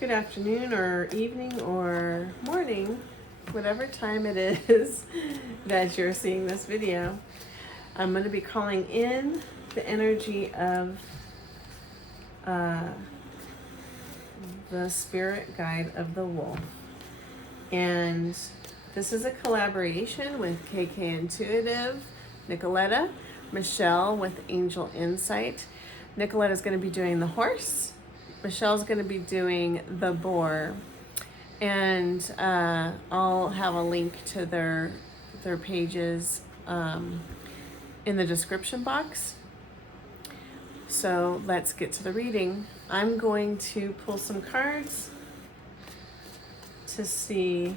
Good afternoon or evening or morning, whatever time it is that you're seeing this video. I'm going to be calling in the energy of the spirit guide of the wolf. And this is a collaboration with KK Intuitive, Nicoletta, Michelle with AngelINsight. Nicoletta's going to be doing the horse. Michelle's going to be doing the boar, and I'll have a link to their pages in the description box. So let's get to the reading. I'm going to pull some cards to see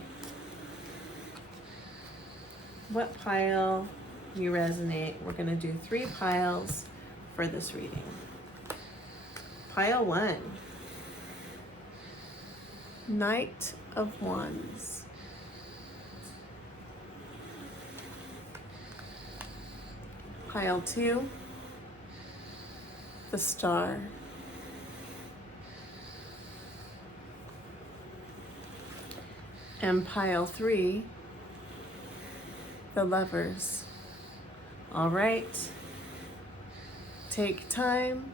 what pile you resonate. We're going to do 3 piles for this reading. Pile 1, Knight of Wands. Pile 2, the Star. And pile 3, the Lovers. All right, take time.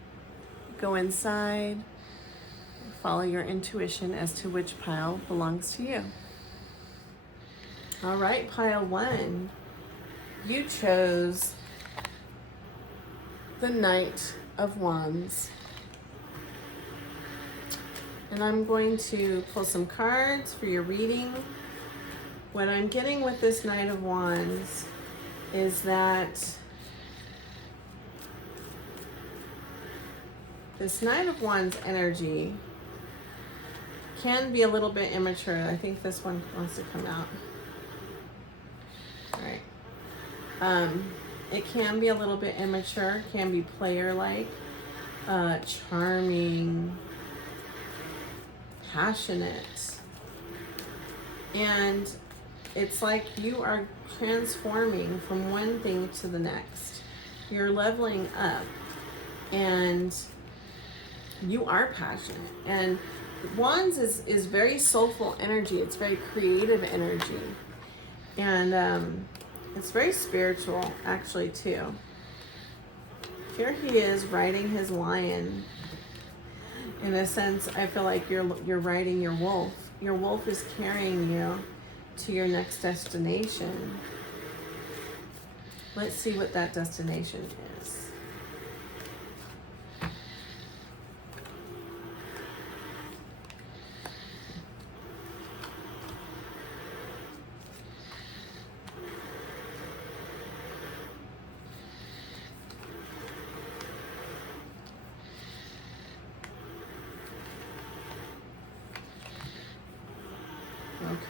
Go inside, follow your intuition as to which pile belongs to you. All right, pile 1, you chose the Knight of Wands. And I'm going to pull some cards for your reading. What I'm getting with this Knight of Wands is that this Knight of Wands energy can be a little bit immature. I think this one wants to come out. All right. It can be a little bit immature, can be player-like, charming, passionate. And it's like you are transforming from one thing to the next. You're leveling up, and you are passionate. And Wands is very soulful energy. It's very creative energy. And it's very spiritual, actually, too. Here he is riding his lion. In a sense, I feel like you're riding your wolf. Your wolf is carrying you to your next destination. Let's see what that destination is.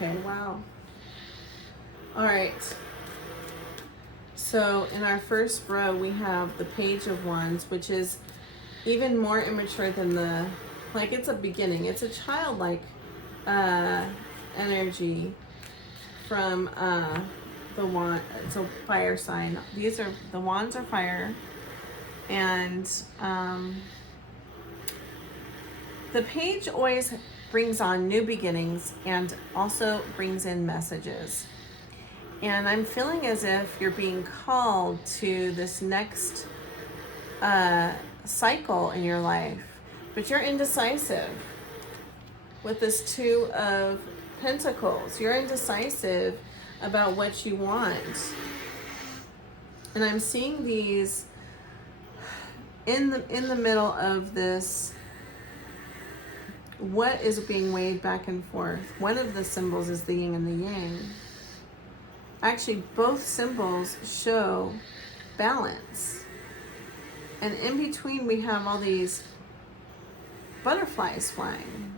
Okay, wow. All right. So in our first row, we have the Page of Wands, which is even more immature than like it's a beginning. It's a childlike energy from the wand. It's a fire sign. The wands are fire. And the page always brings on new beginnings and also brings in messages. And I'm feeling as if you're being called to this next cycle in your life, but you're indecisive. With this 2 of Pentacles, you're indecisive about what you want. And I'm seeing these in the middle of this. What is being weighed back and forth? One of the symbols is the yin and the yang. Actually, both symbols show balance. And in between, we have all these butterflies flying,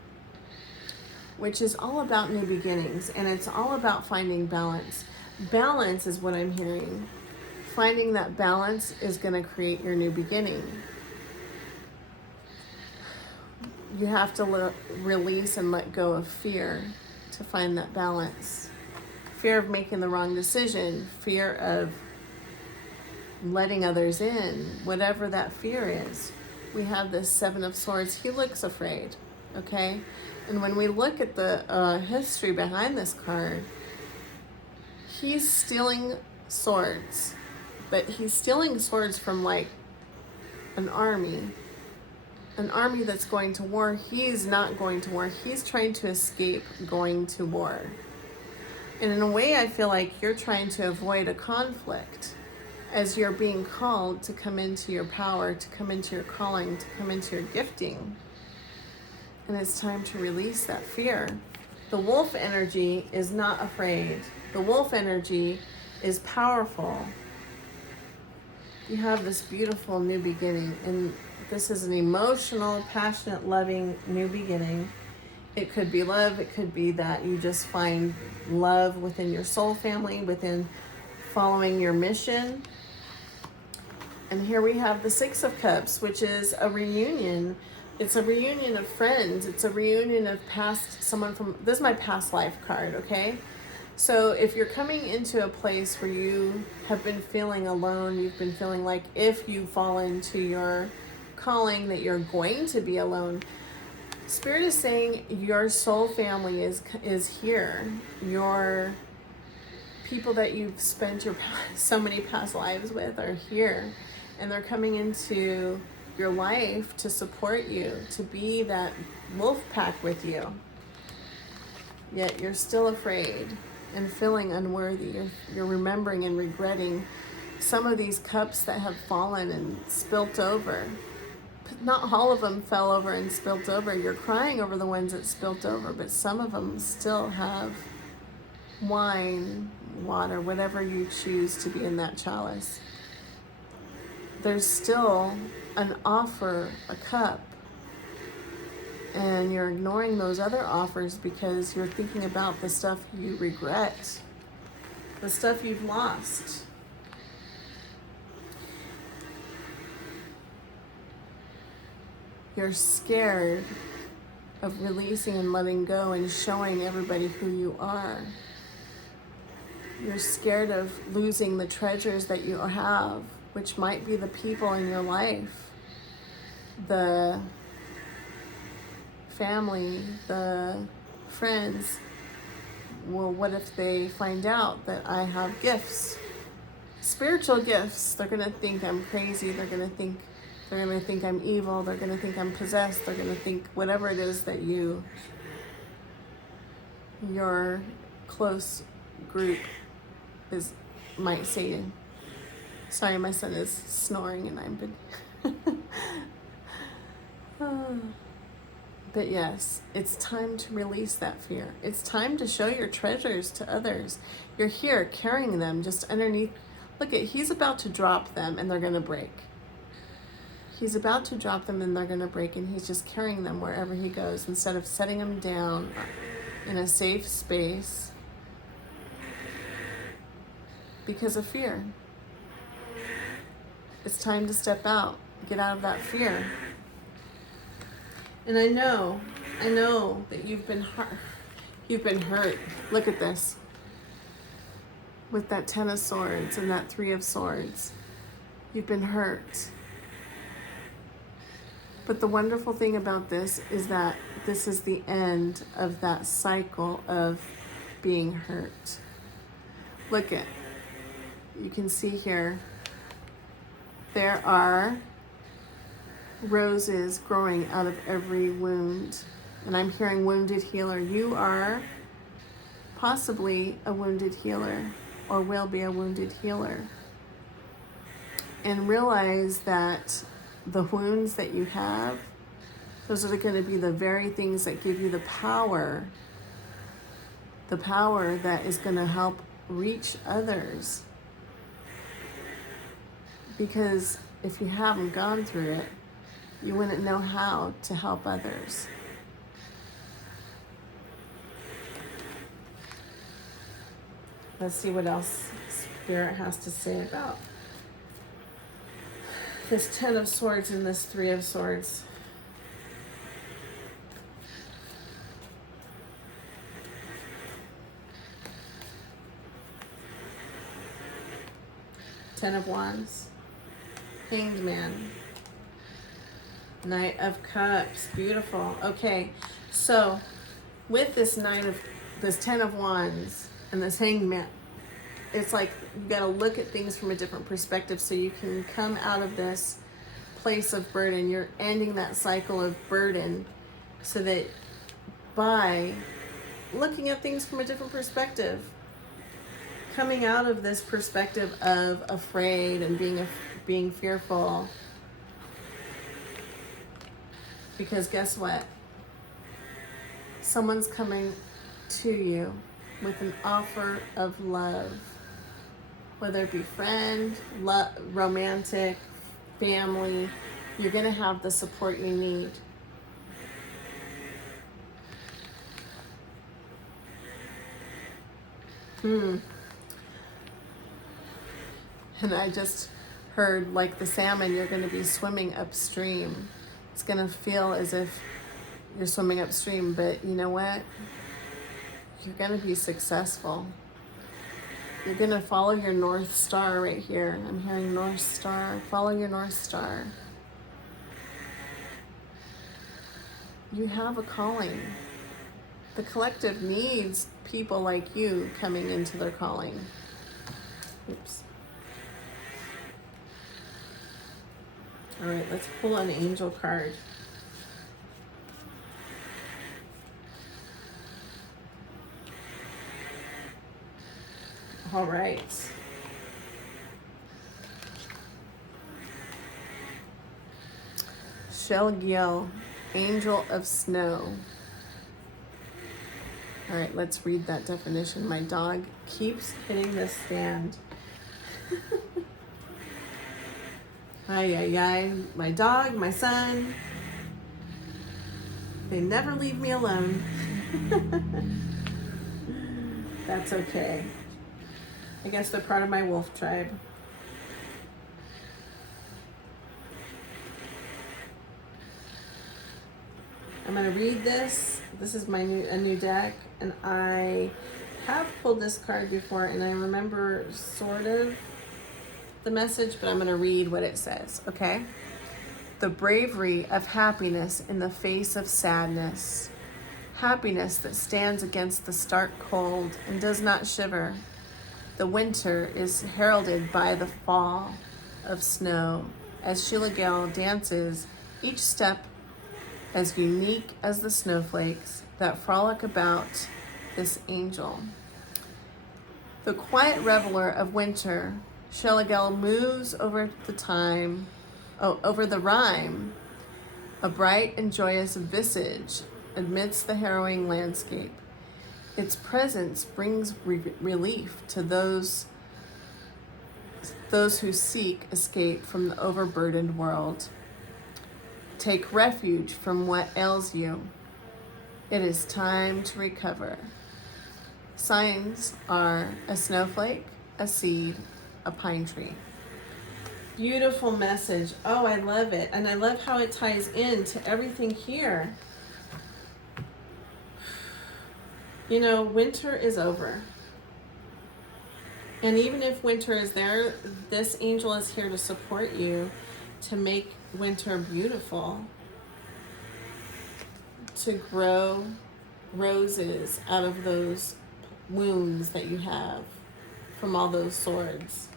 which is all about new beginnings. And it's all about finding balance. Balance is what I'm hearing. Finding that balance is going to create your new beginning. You have to release and let go of fear to find that balance. Fear of making the wrong decision, fear of letting others in, whatever that fear is. We have this Seven of Swords. He looks afraid, okay? And when we look at the history behind this card, he's stealing swords, but he's stealing swords from like an army that's going to war. He's not going to war. He's trying to escape going to war. And in a way, I feel like you're trying to avoid a conflict as you're being called to come into your power, to come into your calling, to come into your gifting. And it's time to release that fear. The wolf energy is not afraid. The wolf energy is powerful. You have this beautiful new beginning, and this is an emotional, passionate, loving new beginning. It could be love. It could be that you just find love within your soul family, within following your mission. And here we have the Six of Cups, which is a reunion. It's a reunion of friends. It's a reunion of someone from, this is my past life card, okay? So if you're coming into a place where you have been feeling alone, you've been feeling like if you fall into your calling that you're going to be alone, Spirit is saying your soul family is here. Your people that you've spent so many past lives with are here, and they're coming into your life to support you, to be that wolf pack with you. Yet you're still afraid and feeling unworthy. You're remembering and regretting some of these cups that have fallen and spilt over. Not all of them fell over and spilt over. You're crying over the ones that spilt over, but some of them still have wine, water, whatever you choose to be in that chalice. There's still an offer, a cup, and you're ignoring those other offers because you're thinking about the stuff you regret, the stuff you've lost. You're scared of releasing and letting go and showing everybody who you are. You're scared of losing the treasures that you have, which might be the people in your life, the family, the friends. Well, what if they find out that I have gifts, spiritual gifts? They're going to think I'm crazy. They're going to think I'm evil. They're going to think I'm possessed. They're going to think whatever it is that your close group might say. Sorry, my son is snoring and I've been... But yes, it's time to release that fear. It's time to show your treasures to others. You're here carrying them just underneath. Look he's about to drop them and they're going to break. He's about to drop them and they're going to break, and he's just carrying them wherever he goes instead of setting them down in a safe space because of fear. It's time to step out, get out of that fear. And I know that you've been hurt. Look at this. With that Ten of Swords and that Three of Swords. You've been hurt. But the wonderful thing about this is that this is the end of that cycle of being hurt. Look at, you can see here, there are roses growing out of every wound. And I'm hearing wounded healer. You are possibly a wounded healer or will be a wounded healer. And realize that the wounds that you have, those are going to be the very things that give you the power that is going to help reach others. Because if you haven't gone through it, you wouldn't know how to help others. Let's see what else Spirit has to say about this Ten of Swords and this Three of Swords. Ten of Wands. Hanged Man. Knight of Cups. Beautiful. Okay, so with this this 10 of Wands and this Hangman, it's like you got to look at things from a different perspective so you can come out of this place of burden. You're ending that cycle of burden so that by looking at things from a different perspective, coming out of this perspective of afraid and being fearful, because guess what? Someone's coming to you with an offer of love, whether it be friend, romantic, family. You're going to have the support you need. And I just heard, like the salmon, you're going to be swimming upstream. It's going to feel as if you're swimming upstream, but you know what? You're going to be successful. You're going to follow your North Star right here. I'm hearing North Star. Follow your North Star. You have a calling. The collective needs people like you coming into their calling. Oops. All right, let's pull an angel card. All right. Shelgiel, Angel of Snow. All right, let's read that definition. My dog keeps hitting this stand. Ay, ay, ay. My dog, my son, they never leave me alone. That's okay. I guess they're part of my wolf tribe. I'm going to read this. This is a new deck, and I have pulled this card before, and I remember sort of the message, but I'm going to read what it says, okay? The bravery of happiness in the face of sadness. Happiness that stands against the stark cold and does not shiver. The winter is heralded by the fall of snow as Shelgiel dances, each step as unique as the snowflakes that frolic about this angel. The quiet reveler of winter, Shelgiel moves over the rhyme, a bright and joyous visage amidst the harrowing landscape. Its presence brings relief to those who seek escape from the overburdened world. Take refuge from what ails you. It is time to recover. Signs are a snowflake, a seed, a pine tree. Beautiful message. Oh, I love it. And I love how it ties into everything here. You know, winter is over. And even if winter is there, this angel is here to support you to make winter beautiful, to grow roses out of those wounds that you have from all those swords.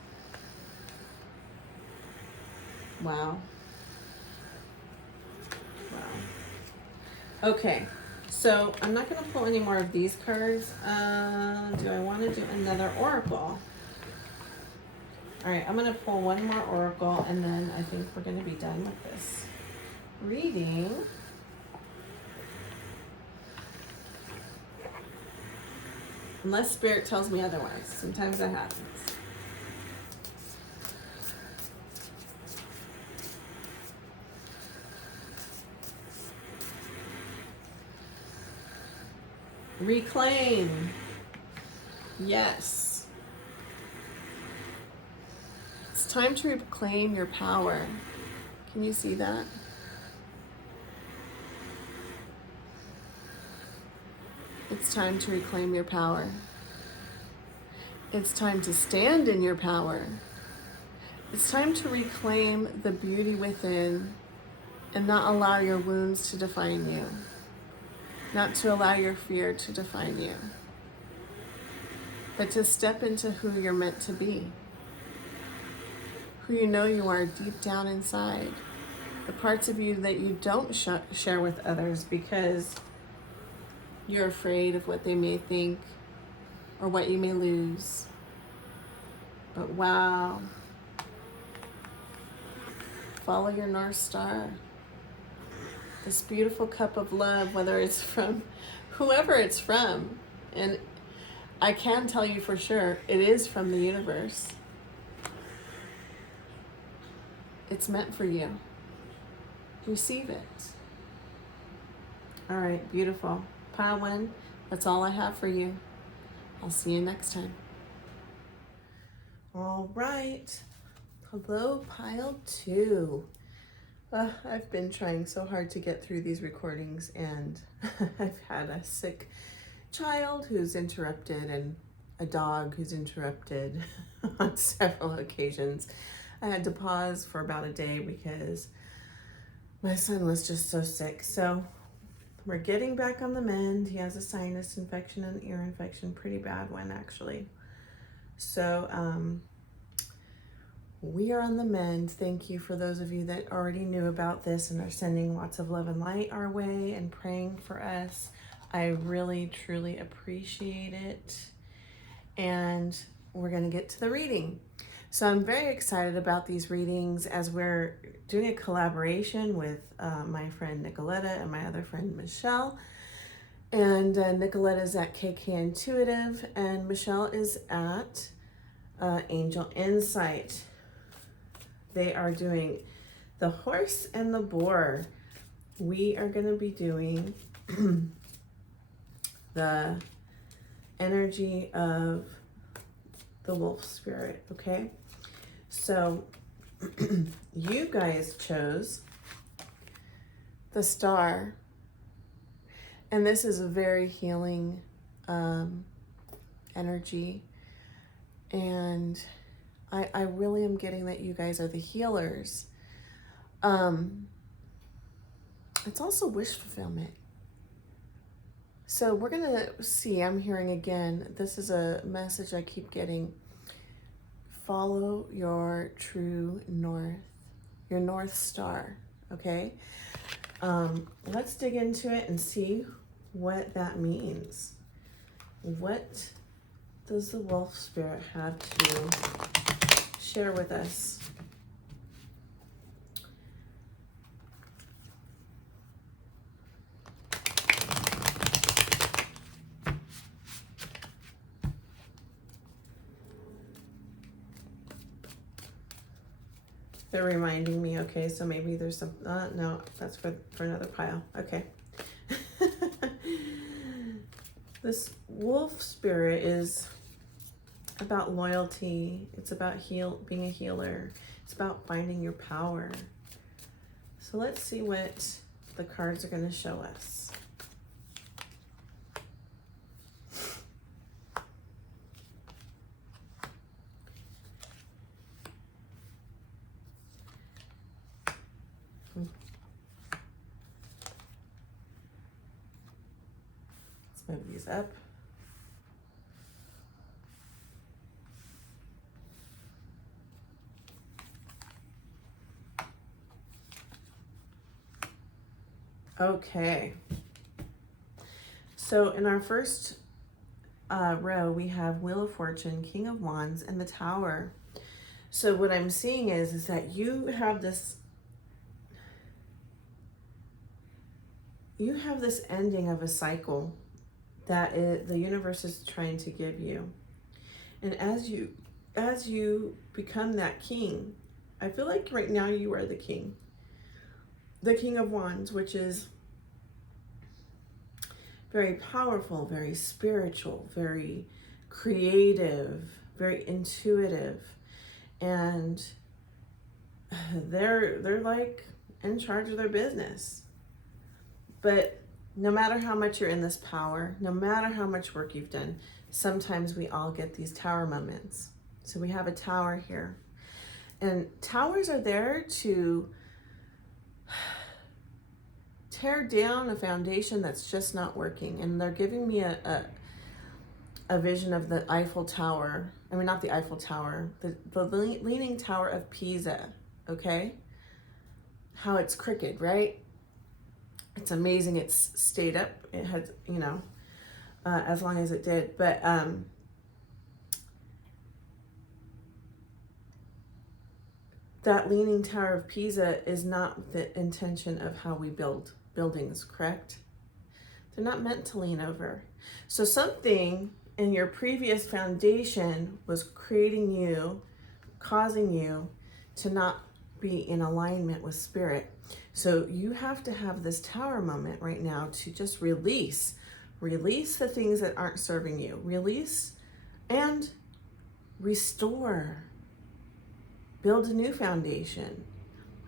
Wow. Wow. Okay. So I'm not going to pull any more of these cards. Do I want to do another oracle? All right, I'm going to pull one more oracle, and then I think we're going to be done with this reading. Unless Spirit tells me otherwise. Sometimes that happens. Reclaim. Yes. It's time to reclaim your power. Can you see that? It's time to reclaim your power. It's time to stand in your power. It's time to reclaim the beauty within and not allow your wounds to define you. not to allow your fear to define you, but to step into who you're meant to be, who you know you are deep down inside, the parts of you that you don't share with others because you're afraid of what they may think or what you may lose. But wow, follow your North Star. This beautiful cup of love, whether it's from whoever it's from, and I can tell you for sure, it is from the universe. It's meant for you. Receive it. All right, beautiful. Pile 1, that's all I have for you. I'll see you next time. All right. Hello, Pile 2. I've been trying so hard to get through these recordings, and I've had a sick child who's interrupted and a dog who's interrupted on several occasions. I had to pause for about a day because my son was just so sick. So we're getting back on the mend. He has a sinus infection and ear infection, pretty bad one actually. So we are on the mend. Thank you for those of you that already knew about this and are sending lots of love and light our way and praying for us. I really, truly appreciate it. And we're going to get to the reading. So I'm very excited about these readings as we're doing a collaboration with my friend Nicoletta and my other friend Michelle. And Nicoletta is at KK Intuitive and Michelle is at AngelINsight. They are doing the horse and the boar. We are going to be doing the energy of the wolf spirit, okay? So you guys chose the star, and this is a very healing energy, and I really am getting that you guys are the healers. It's also wish fulfillment. So we're gonna see, I'm hearing again, this is a message I keep getting. Follow your true north, your North Star, okay? Let's dig into it and see what that means. What does the wolf spirit have to share with us? They're reminding me, okay, so maybe there's some, no, that's for another pile, okay. This wolf spirit is about loyalty. It's about being a healer. It's about finding your power. So let's see what the cards are going to show us. Let's move these up. Okay, so in our first row, we have Wheel of Fortune, King of Wands, and the Tower. So what I'm seeing is that you have this ending of a cycle that the universe is trying to give you. And as you become that king, I feel like right now you are the king. The King of Wands, which is very powerful, very spiritual, very creative, very intuitive. And they're like in charge of their business. But no matter how much you're in this power, no matter how much work you've done, sometimes we all get these tower moments. So we have a tower here. And towers are there to tear down a foundation that's just not working. And they're giving me a vision of the Eiffel Tower. I mean, not the Eiffel Tower, the Leaning Tower of Pisa, okay? How it's crooked, right? It's amazing it's stayed up. It has, you know, as long as it did. But that Leaning Tower of Pisa is not the intention of how we build buildings, correct? They're not meant to lean over. So something in your previous foundation was creating you, causing you to not be in alignment with spirit. So you have to have this tower moment right now to just release the things that aren't serving you, release and restore, build a new foundation,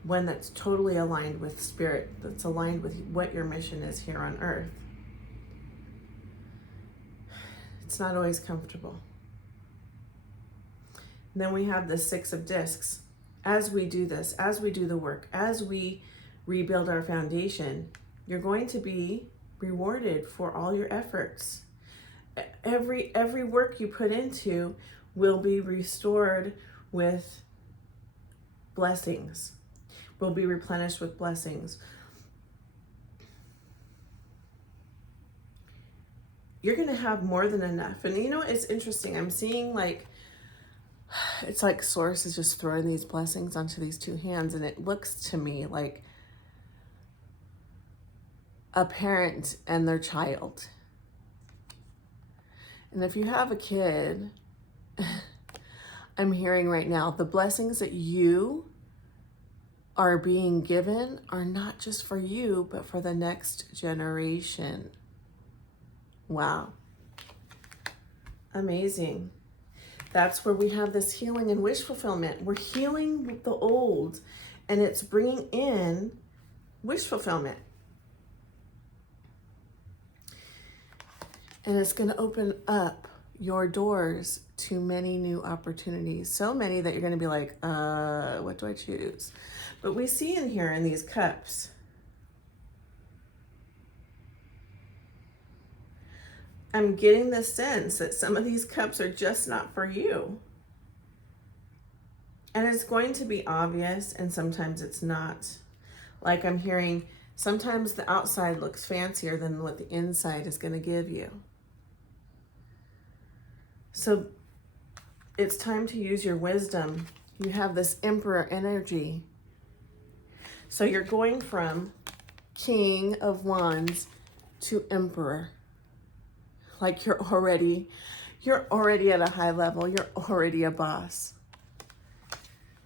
one that's totally aligned with spirit, that's aligned with what your mission is here on earth. It's not always comfortable. And then we have the Six of Discs. As we do this, as we do the work, as we rebuild our foundation, you're going to be rewarded for all your efforts. Every work you put into will be restored with blessings, will be replenished with blessings. You're going to have more than enough. And you know, it's interesting. I'm seeing like, it's like Source is just throwing these blessings onto these two hands. And it looks to me like a parent and their child. And if you have a kid, I'm hearing right now, the blessings that you are being given are not just for you, but for the next generation. Wow. Amazing. That's where we have this healing and wish fulfillment. We're healing the old, and it's bringing in wish fulfillment. And it's going to open up your doors to many new opportunities. So many that you're going to be like, what do I choose? But we see in here in these cups, I'm getting the sense that some of these cups are just not for you. And it's going to be obvious, and sometimes it's not. Like I'm hearing, sometimes the outside looks fancier than what the inside is going to give you. So it's time to use your wisdom. You have this Emperor energy. So you're going from King of Wands to Emperor. Like you're already at a high level. You're already a boss.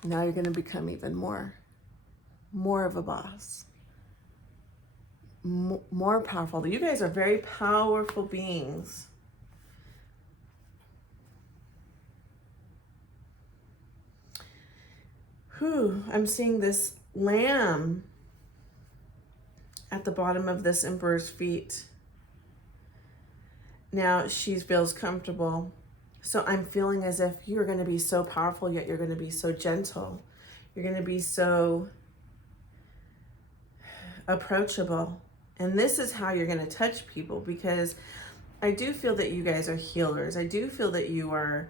Now you're going to become even more of a boss. More powerful. You guys are very powerful beings. I'm seeing this lamb at the bottom of this Emperor's feet. Now she feels comfortable. So I'm feeling as if you're going to be so powerful, yet you're going to be so gentle. You're going to be so approachable. And this is how you're going to touch people, because I do feel that you guys are healers. I do feel that you are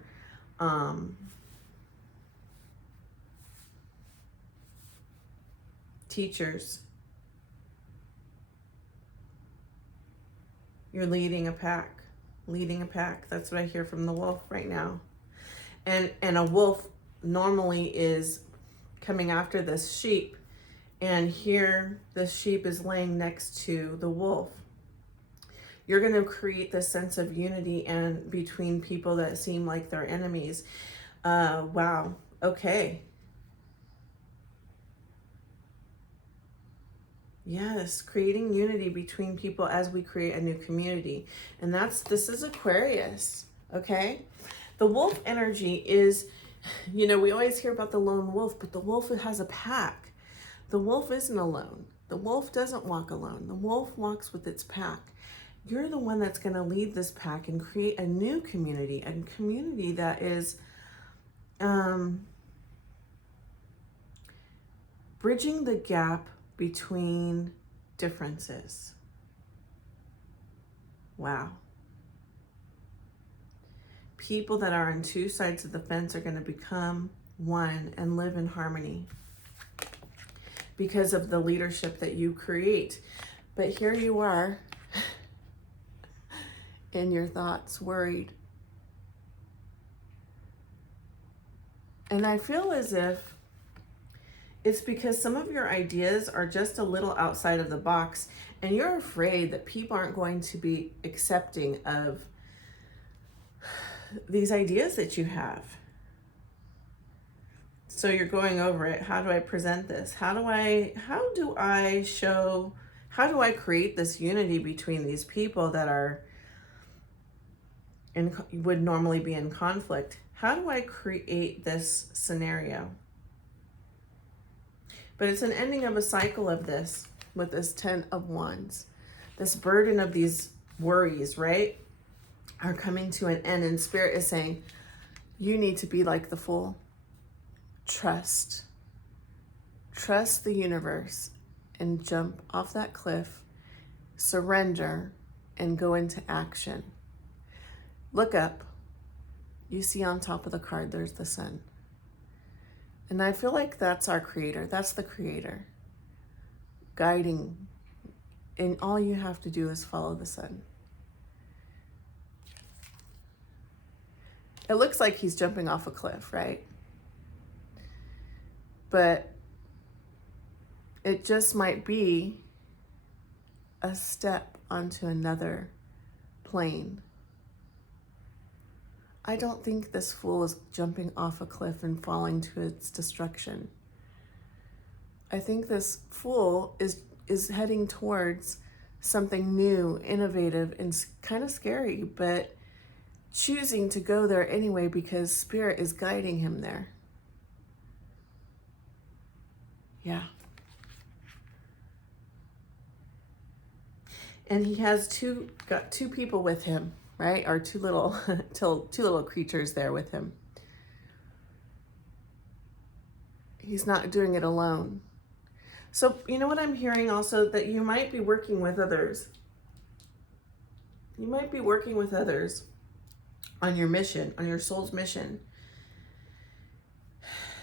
teachers. You're leading a pack. That's what I hear from the wolf right now. And a wolf normally is coming after this sheep, and here the sheep is laying next to the wolf. You're going to create this sense of unity and between people that seem like they're enemies. Wow. Okay. Yes, creating unity between people as we create a new community. And this is Aquarius, okay? The wolf energy is, you know, we always hear about the lone wolf, but the wolf has a pack. The wolf isn't alone. The wolf doesn't walk alone. The wolf walks with its pack. You're the one that's going to lead this pack and create a new community, a community that is bridging the gap between differences. Wow. People that are on two sides of the fence are going to become one and live in harmony because of the leadership that you create. But here you are in your thoughts, worried. And I feel as if it's because some of your ideas are just a little outside of the box, and you're afraid that people aren't going to be accepting of these ideas that you have. So you're going over it. How do I present this? How do I create this unity between these people that would normally be in conflict? How do I create this scenario? But it's an ending of a cycle of this with this 10 of Wands. This burden of these worries, right, are coming to an end, and Spirit is saying, you need to be like the Fool. Trust the universe and jump off that cliff, surrender, and go into action. Look up. You see on top of the card, there's the sun. And I feel like that's our creator. That's the creator guiding. And all you have to do is follow the sun. It looks like he's jumping off a cliff, right? But it just might be a step onto another plane. I don't think this Fool is jumping off a cliff and falling to its destruction. I think this Fool is heading towards something new, innovative, and kind of scary, but choosing to go there anyway because Spirit is guiding him there. Yeah. And he has got two people with him, right? Or two little creatures there with him. He's not doing it alone. So, you know what I'm hearing also? That you might be working with others. You might be working with others on your mission, on your soul's mission.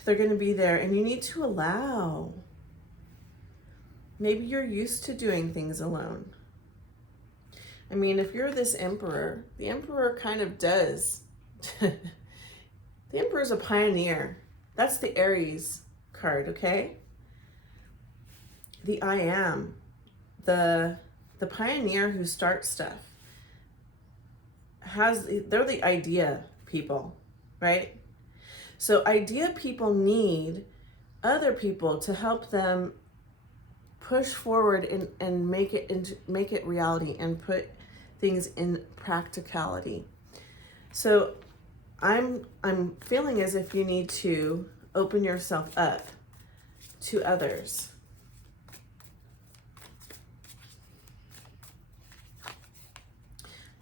They're going to be there, and you need to allow. Maybe you're used to doing things alone. I mean, if you're this Emperor, the Emperor kind of does. The Emperor's a pioneer. That's the Aries card, okay? The I am. The pioneer who starts stuff. They're the idea people, right? So idea people need other people to help them push forward and make it reality and put things in practicality. So I'm feeling as if you need to open yourself up to others.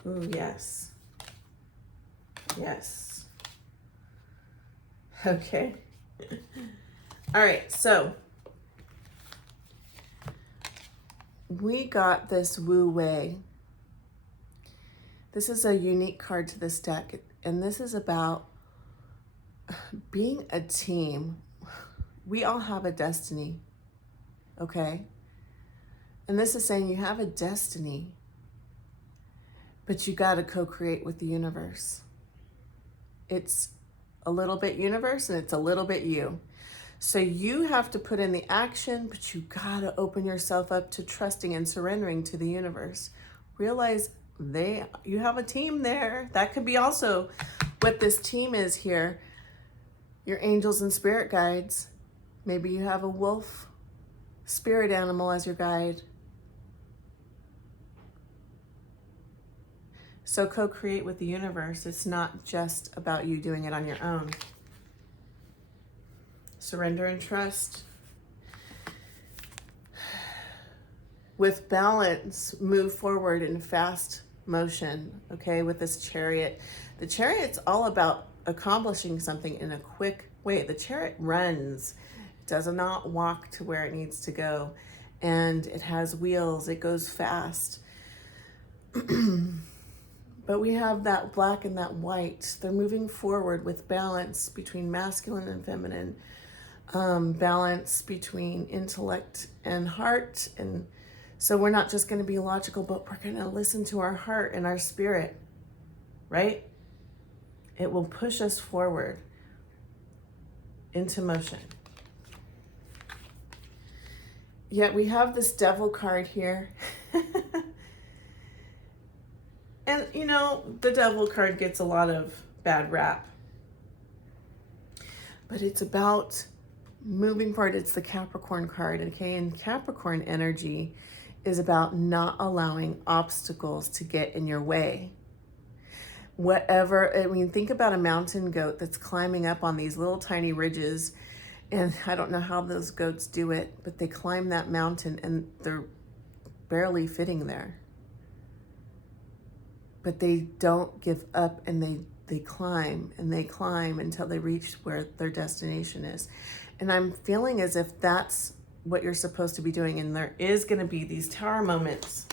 Ooh, yes. Yes. Okay. All right, so we got this Wu Wei. This is a unique card to this deck, and this is about being a team. We all have a destiny, okay? And this is saying you have a destiny, but you got to co-create with the universe. It's a little bit universe and it's a little bit you. So you have to put in the action, but you got to open yourself up to trusting and surrendering to the universe. Realize you have a team there. That could be also what this team is here. Your angels and spirit guides. Maybe you have a wolf spirit animal as your guide. So co-create with the universe. It's not just about you doing it on your own. Surrender and trust. With balance, move forward in fast motion, okay, with this chariot. The chariot's all about accomplishing something in a quick way. The chariot runs, does not walk to where it needs to go. and it has wheels, it goes fast. But we have that black and that white. They're moving forward with balance between masculine and feminine, balance between intellect and heart. And so we're not just going to be logical, but we're going to listen to our heart and our spirit, right? It will push us forward into motion. Yet we have this devil card here. And, you know, the devil card gets a lot of bad rap. But it's about moving forward. It's the Capricorn card, okay? And Capricorn energy is about not allowing obstacles to get in your way. Whatever, I mean, think about a mountain goat that's climbing up on these little tiny ridges. And I don't know how those goats do it, but they climb that mountain and they're barely fitting there. But they don't give up, and they climb and they climb until they reach where their destination is. And I'm feeling as if that's what you're supposed to be doing. And there is going to be these tower moments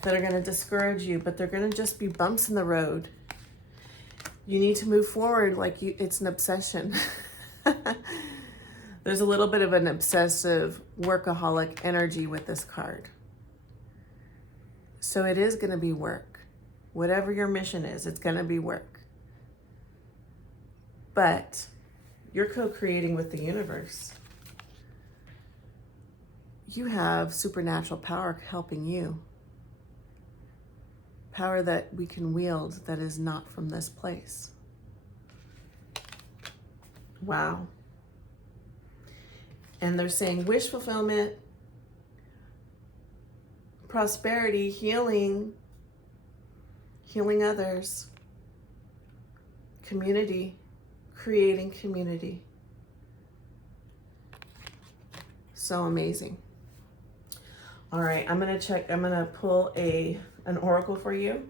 that are going to discourage you, but they're going to just be bumps in the road. You need to move forward like it's an obsession. There's a little bit of an obsessive workaholic energy with this card. So it is going to be work. Whatever your mission is, it's going to be work. But you're co-creating with the universe. You have supernatural power helping you. Power that we can wield that is not from this place. Wow. And they're saying wish fulfillment, prosperity, healing others, community, creating community. So amazing. All right, I'm going to pull an oracle for you.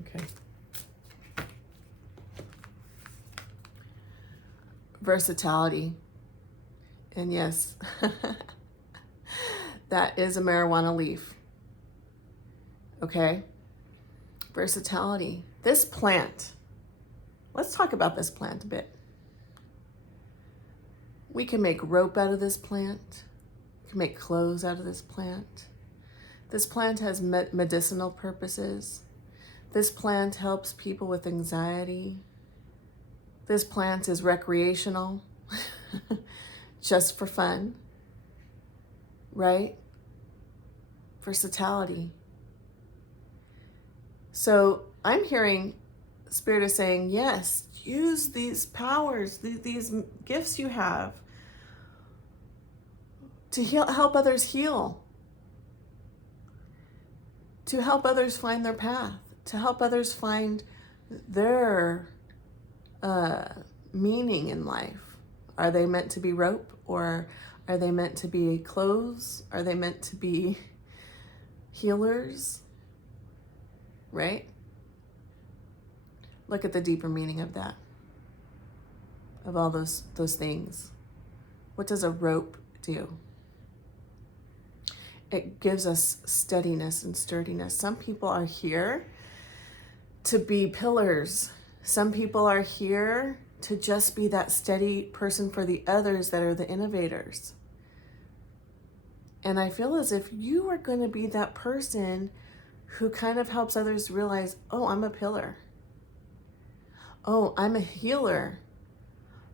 Okay. Versatility. And yes, that is a marijuana leaf. Okay? Versatility. This plant. Let's talk about this plant a bit. We can make rope out of this plant. We can make clothes out of this plant. This plant has medicinal purposes. This plant helps people with anxiety. This plant is recreational, just for fun, right? Versatility. So I'm hearing Spirit is saying, yes, use these powers, these gifts you have to help others heal, to help others find their path, to help others find their meaning in life. Are they meant to be rope, or are they meant to be clothes? Are they meant to be healers? Right? Look at the deeper meaning of that, of all those things. What does a rope do? It gives us steadiness and sturdiness. Some people are here to be pillars. Some people are here to just be that steady person for the others that are the innovators. And I feel as if you are going to be that person who kind of helps others realize, oh, I'm a pillar. Oh, I'm a healer.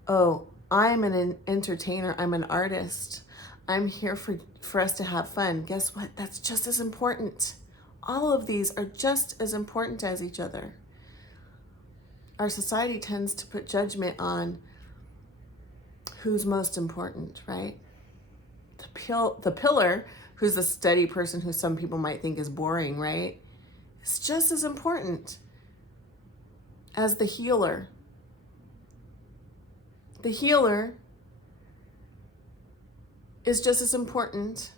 Oh, I'm an entertainer. I'm an artist. I'm here for us to have fun. Guess what? That's just as important. All of these are just as important as each other. Our society tends to put judgment on who's most important, right? The pillar, who's the steady person who some people might think is boring, right? Is just as important as the healer. The healer is just as important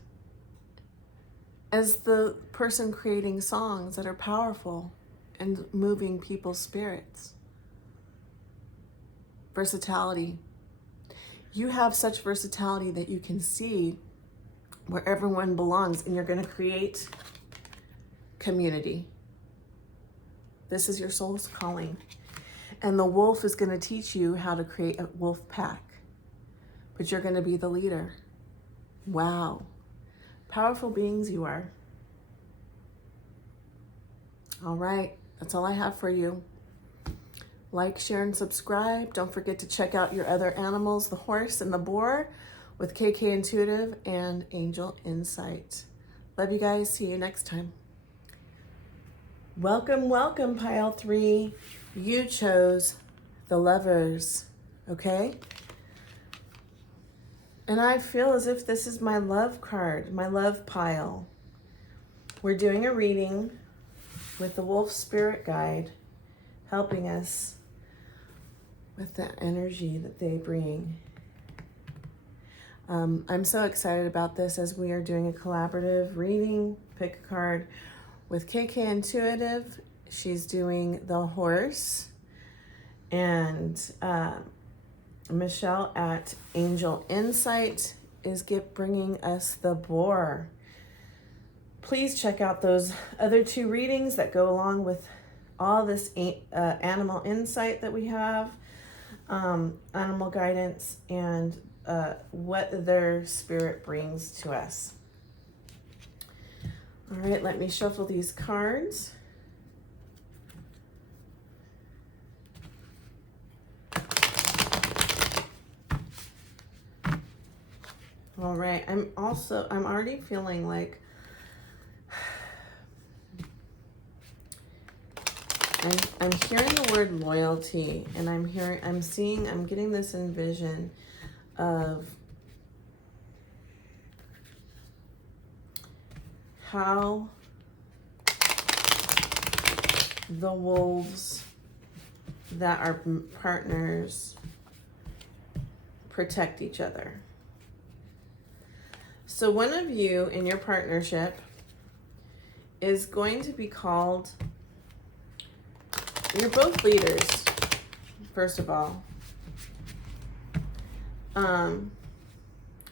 as the person creating songs that are powerful and moving people's spirits. Versatility. You have such versatility that you can see where everyone belongs, and you're going to create community. This is your soul's calling. And the wolf is going to teach you how to create a wolf pack. But you're going to be the leader. Wow. Powerful beings you are. All right. That's all I have for you. Like, share, and subscribe. Don't forget to check out your other animals, the horse and the boar, with KK Intuitive and AngelINsight. Love you guys. See you next time. Welcome, welcome, pile 3. You chose the Lovers, okay? And I feel as if this is my love card, my love pile. We're doing a reading with the Wolf Spirit Guide, helping us with the energy that they bring. I'm so excited about this as we are doing a collaborative reading. Pick a card with KK Intuitive. She's doing the horse, and Michelle at AngelINsight is bringing us the boar. Please check out those other 2 readings that go along with all this animal insight that we have, animal guidance, and what their spirit brings to us. All right, let me shuffle these cards. All right, I'm already feeling like I'm hearing the word loyalty, and I'm getting this vision of how the wolves that are partners protect each other. So one of you in your partnership is going to be called, you're both leaders, first of all.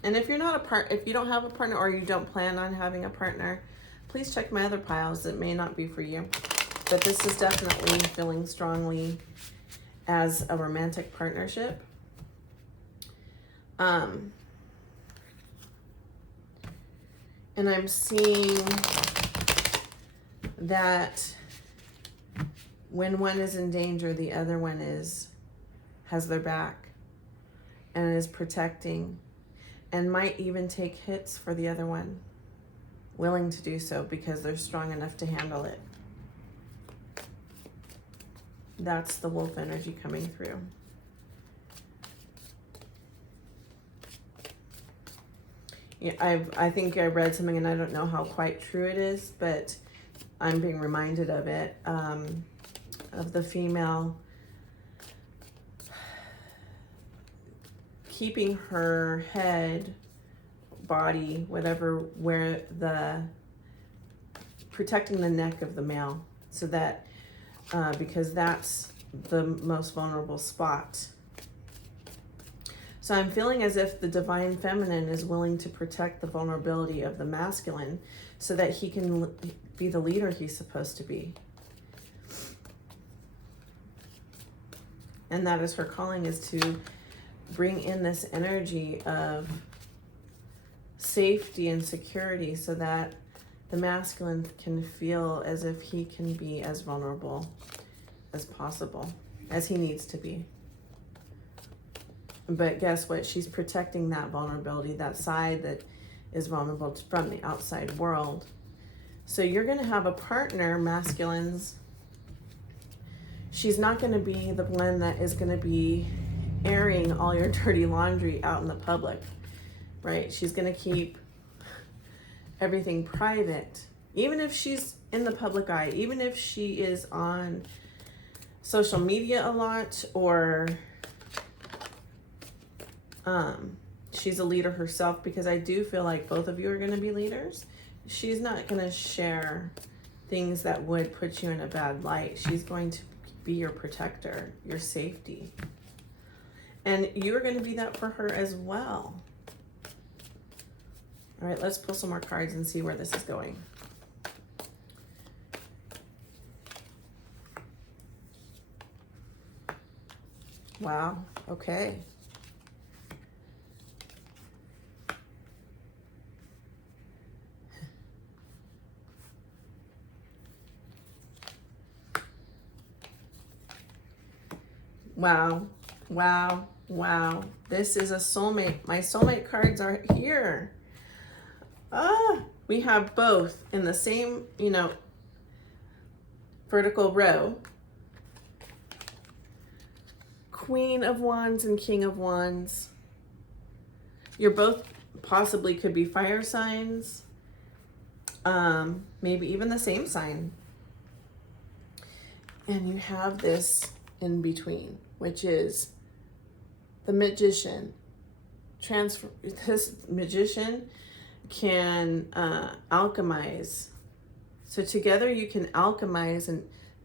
And if you're not if you don't have a partner, or you don't plan on having a partner, please check my other piles. It may not be for you, but this is definitely feeling strongly as a romantic partnership. And I'm seeing that when one is in danger, the other one has their back and is protecting, and might even take hits for the other one, willing to do so because they're strong enough to handle it. That's the wolf energy coming through. Yeah, I think I read something, and I don't know how quite true it is, but I'm being reminded of it, of the female keeping her head, body, whatever, protecting the neck of the male, so that, because that's the most vulnerable spot. So I'm feeling as if the divine feminine is willing to protect the vulnerability of the masculine so that he can be the leader he's supposed to be. And that is her calling, is to bring in this energy of safety and security so that the masculine can feel as if he can be as vulnerable as possible, as he needs to be. But guess what? She's protecting that vulnerability, that side that is vulnerable from the outside world. So you're going to have a partner, masculines. She's not going to be the one that is going to be airing all your dirty laundry out in the public, right? She's going to keep everything private, even if she's in the public eye, even if she is on social media a lot, or she's a leader herself, because I do feel like both of you are going to be leaders. She's not going to share things that would put you in a bad light. She's going to be your protector, your safety. And you're going to be that for her as well. All right, let's pull some more cards and see where this is going. Wow, okay. Wow, wow, wow. This is a soulmate. My soulmate cards are here. We have both in the same, vertical row. Queen of Wands and King of Wands. You're both possibly could be fire signs. Maybe even the same sign. And you have this in between, which is the Magician. This Magician can alchemize. So together you can alchemize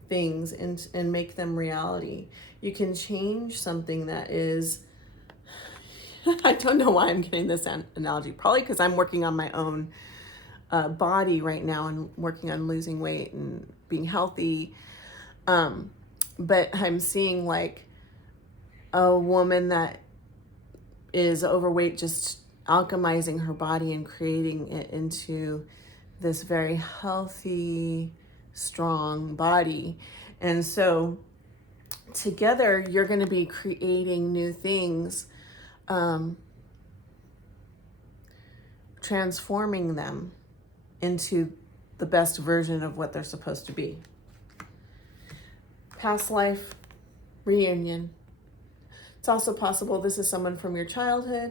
things and make them reality. You can change something that is, I don't know why I'm getting this analogy. Probably because I'm working on my own body right now and working on losing weight and being healthy. But I'm seeing like a woman that is overweight just alchemizing her body and creating it into this very healthy, strong body. And so together you're going to be creating new things, transforming them into the best version of what they're supposed to be. Past life reunion. It's also possible this is someone from your childhood,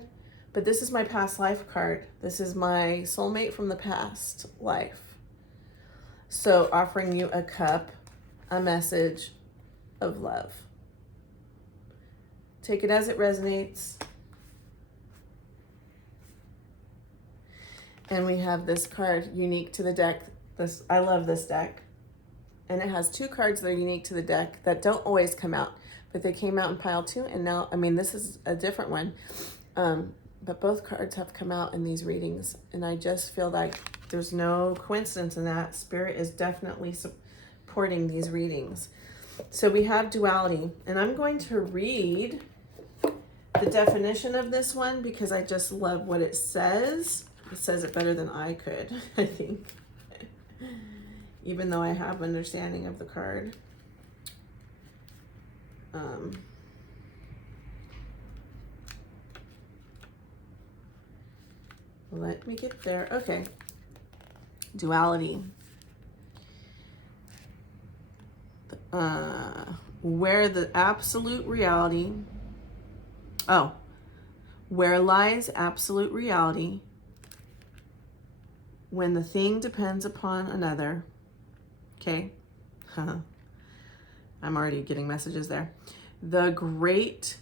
but this is my past life card. This is my soulmate from the past life. So offering you a cup, a message of love. Take it as it resonates. And we have this card unique to the deck. I love this deck. And it has two cards that are unique to the deck that don't always come out, but they came out in pile 2. And now, this is a different one. But both cards have come out in these readings. And I just feel like there's no coincidence in that. Spirit is definitely supporting these readings. So we have duality. And I'm going to read the definition of this one because I just love what it says. It says it better than I could, I think. Even though I have understanding of the card. Let me get there. Okay. Duality. Where the absolute reality. Where lies absolute reality when the thing depends upon another. Okay. I'm already getting messages there. The great,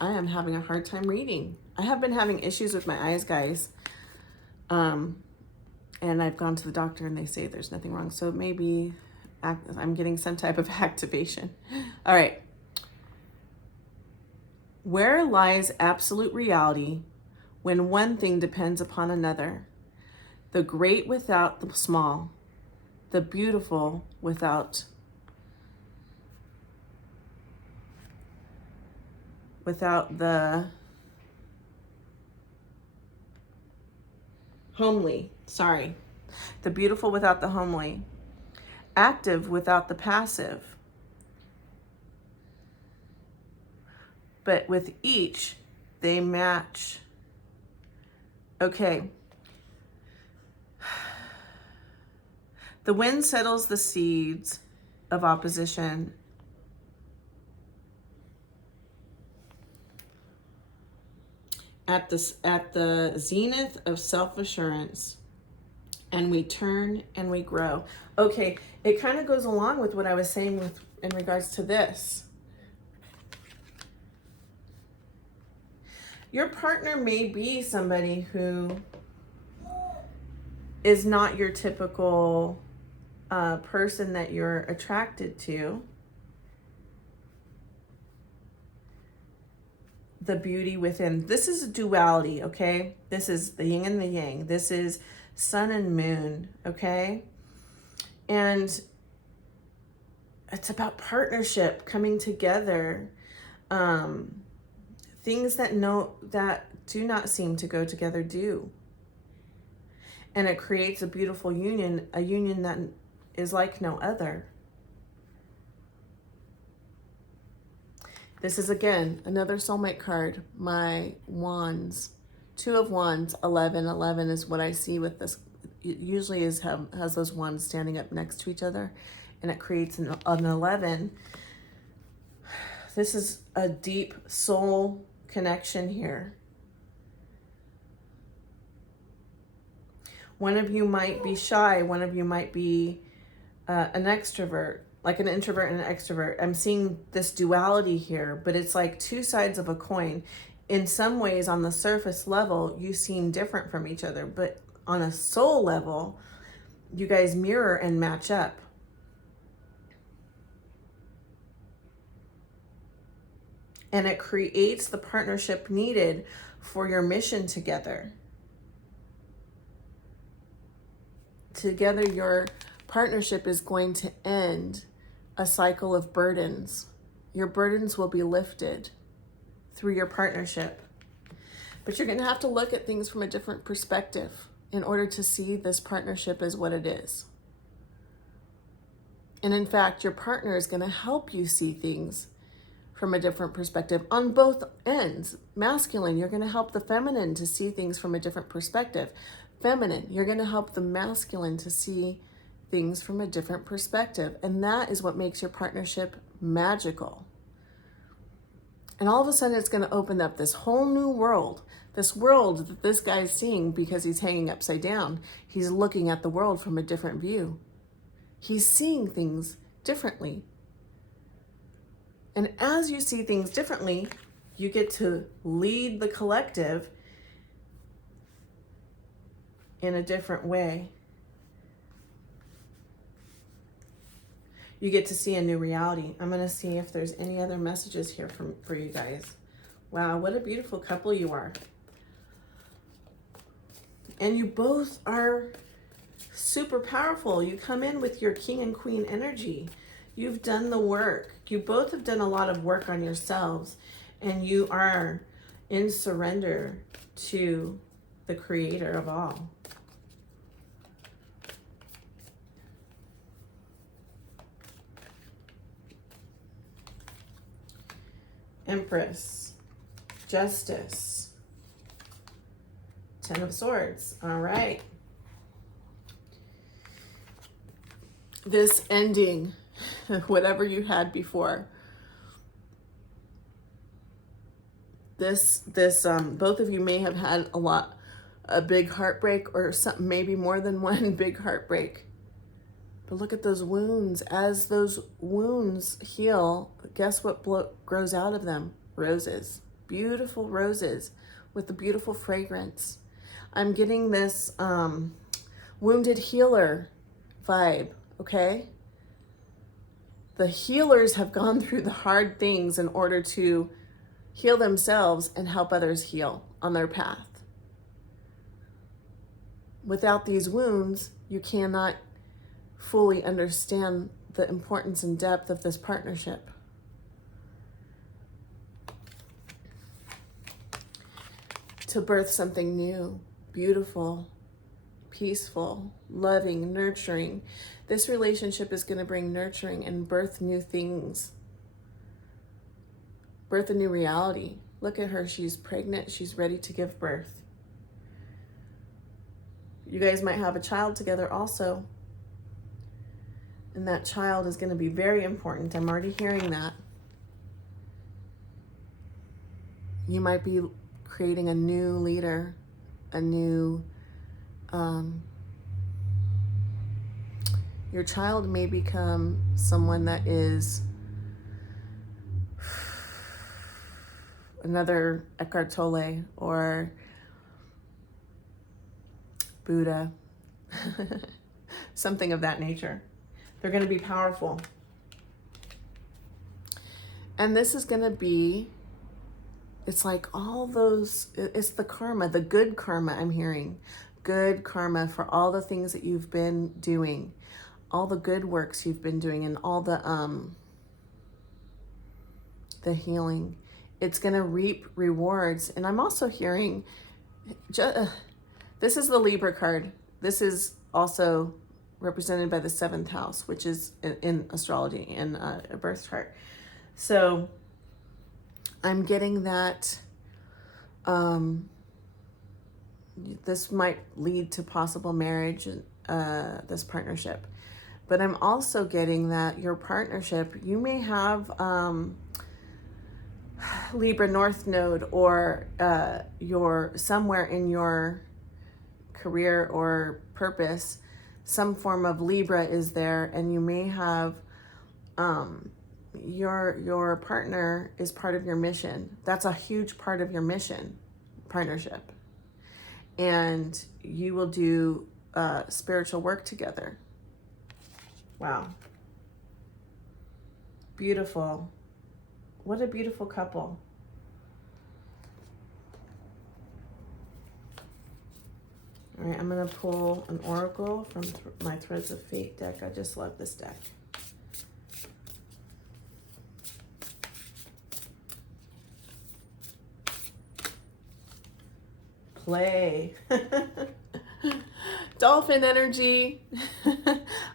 I am having a hard time reading. I have been having issues with my eyes, guys. And I've gone to the doctor and they say there's nothing wrong. So maybe I'm getting some type of activation. All right. Where lies absolute reality when one thing depends upon another? The great without the small, the beautiful without the homely, the beautiful without the homely, active without the passive, but with each they match. Okay. The wind settles the seeds of opposition. At the zenith of self-assurance, and we turn and we grow. Okay, it kind of goes along with what I was saying in regards to this. Your partner may be somebody who is not your typical person that you're attracted to. The beauty within. This is a duality, okay? This is the yin and the yang. This is sun and moon, okay? And it's about partnership, coming together. Things that do not seem to go together do. And it creates a beautiful union, a union that is like no other. This is, again, another soulmate card. My wands, 2 of wands, 11. 11 is what I see with this. It usually has those wands standing up next to each other, and it creates an 11. This is a deep soul connection here. One of you might be shy. One of you might be an extrovert, like an introvert and an extrovert. I'm seeing this duality here, but it's like two sides of a coin. In some ways, on the surface level, you seem different from each other, but on a soul level, you guys mirror and match up. And it creates the partnership needed for your mission together. Together, your partnership is going to end a cycle of burdens. Your burdens will be lifted through your partnership. But you're going to have to look at things from a different perspective in order to see this partnership as what it is. And in fact, your partner is going to help you see things from a different perspective on both ends. Masculine, you're going to help the feminine to see things from a different perspective. Feminine, you're going to help the masculine to see things from a different perspective. And that is what makes your partnership magical. And all of a sudden, it's going to open up this whole new world. This world that this guy's seeing because he's hanging upside down. He's looking at the world from a different view. He's seeing things differently. And as you see things differently, you get to lead the collective in a different way. You get to see a new reality. I'm going to see if there's any other messages here for you guys. Wow, what a beautiful couple you are. And you both are super powerful. You come in with your king and queen energy. You've done the work. You both have done a lot of work on yourselves, and you are in surrender to the creator of all. Empress, Justice, Ten of Swords. All right. This ending, whatever you had before, both of you may have had a big heartbreak, or something, maybe more than one big heartbreak. But look at those wounds. As those wounds heal, guess what grows out of them? Roses. Beautiful roses with a beautiful fragrance. I'm getting this wounded healer vibe, okay? The healers have gone through the hard things in order to heal themselves and help others heal on their path. Without these wounds, you cannot fully understand the importance and depth of this partnership. To birth something new, beautiful, peaceful, loving, nurturing. This relationship is going to bring nurturing and birth new things. Birth a new reality. Look at her. She's pregnant. She's ready to give birth. You guys might have a child together also. And that child is going to be very important. I'm already hearing that. You might be creating a new leader, a new, your child may become someone that is another Eckhart Tolle or Buddha, something of that nature. They're going to be powerful. And this is going to be, it's like all those, it's the karma, the good karma I'm hearing. Good karma for all the things that you've been doing, all the good works you've been doing, and all the healing. It's going to reap rewards. And I'm also hearing, this is the Libra card. This is also represented by the 7th house, which is in astrology, in a birth chart. So I'm getting that this might lead to possible marriage, this partnership. But I'm also getting that your partnership, you may have Libra North Node, or your somewhere in your career or purpose, some form of Libra is there, and you may have your partner is part of your mission. That's a huge part of your mission, partnership. And you will do spiritual work together. Wow. Beautiful. What a beautiful couple. All right, I'm going to pull an oracle from my Threads of Fate deck. I just love this deck. Play. Dolphin energy.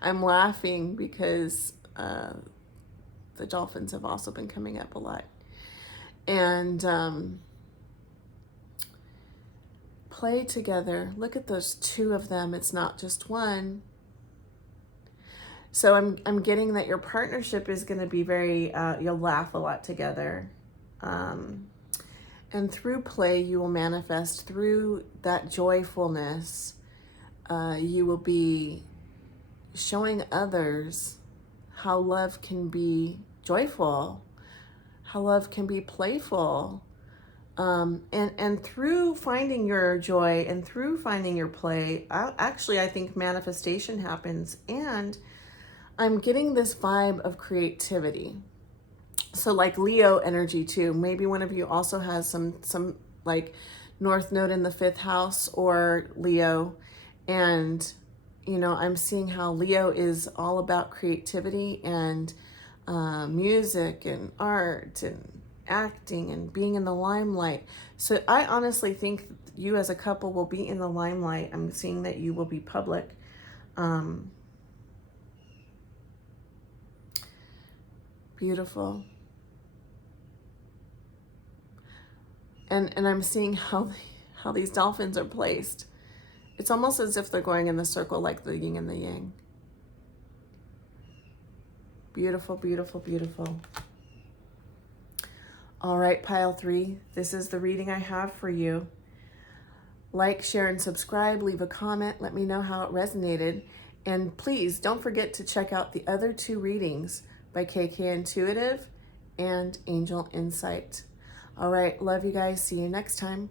I'm laughing because the dolphins have also been coming up a lot. And play together. Look at those two of them. It's not just one. So I'm getting that your partnership is going to be very, you'll laugh a lot together. And through play, you will manifest, through that joyfulness, you will be showing others how love can be joyful, how love can be playful. And through finding your joy and through finding your play, I think manifestation happens. And I'm getting this vibe of creativity. So like Leo energy too. Maybe one of you also has some like North Node in the 5th house or Leo. And, you know, I'm seeing how Leo is all about creativity and music and art and acting and being in the limelight. So I honestly think you as a couple will be in the limelight. I'm seeing that you will be public. Beautiful. And I'm seeing how these dolphins are placed. It's almost as if they're going in the circle, like the yin and the yang. Beautiful, beautiful, beautiful. All right, pile 3, this is the reading I have for you. Like, share, and subscribe. Leave a comment. Let me know how it resonated. And please don't forget to check out the other 2 readings by KK Intuitive and AngelINsight. All right, love you guys. See you next time.